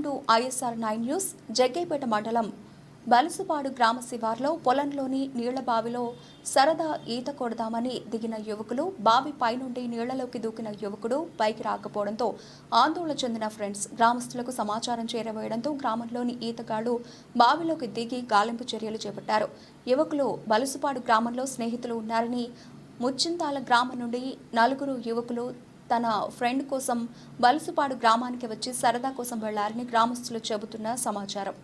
Welcome to ISR 9 news. Jaggayyapeta మండలం బలుసుపాడు గ్రామ శివార్లో పొలంలోని నీళ్ల బావిలో సరదా ఈత కొడదామని దిగిన యువకులు బావి పైనుండి నీళ్లలోకి దూకిన యువకుడు పైకి రాకపోవడంతో ఆందోళన చెందిన ఫ్రెండ్స్ గ్రామస్తులకు సమాచారం చేరవేయడంతో గ్రామంలోని ఈతగాళ్లు బావిలోకి దిగి గాలింపు చర్యలు చేపట్టారు. యువకులు బలుసుపాడు గ్రామంలో స్నేహితులు ఉన్నారని, ముచ్చింతాల గ్రామం నుండి 4 యువకులు తన ఫ్రెండ్ కోసం బలుసుపాడు గ్రామానికి వచ్చి సరదా కోసం వెళ్లారని గ్రామస్తులు చెబుతున్న సమాచారం.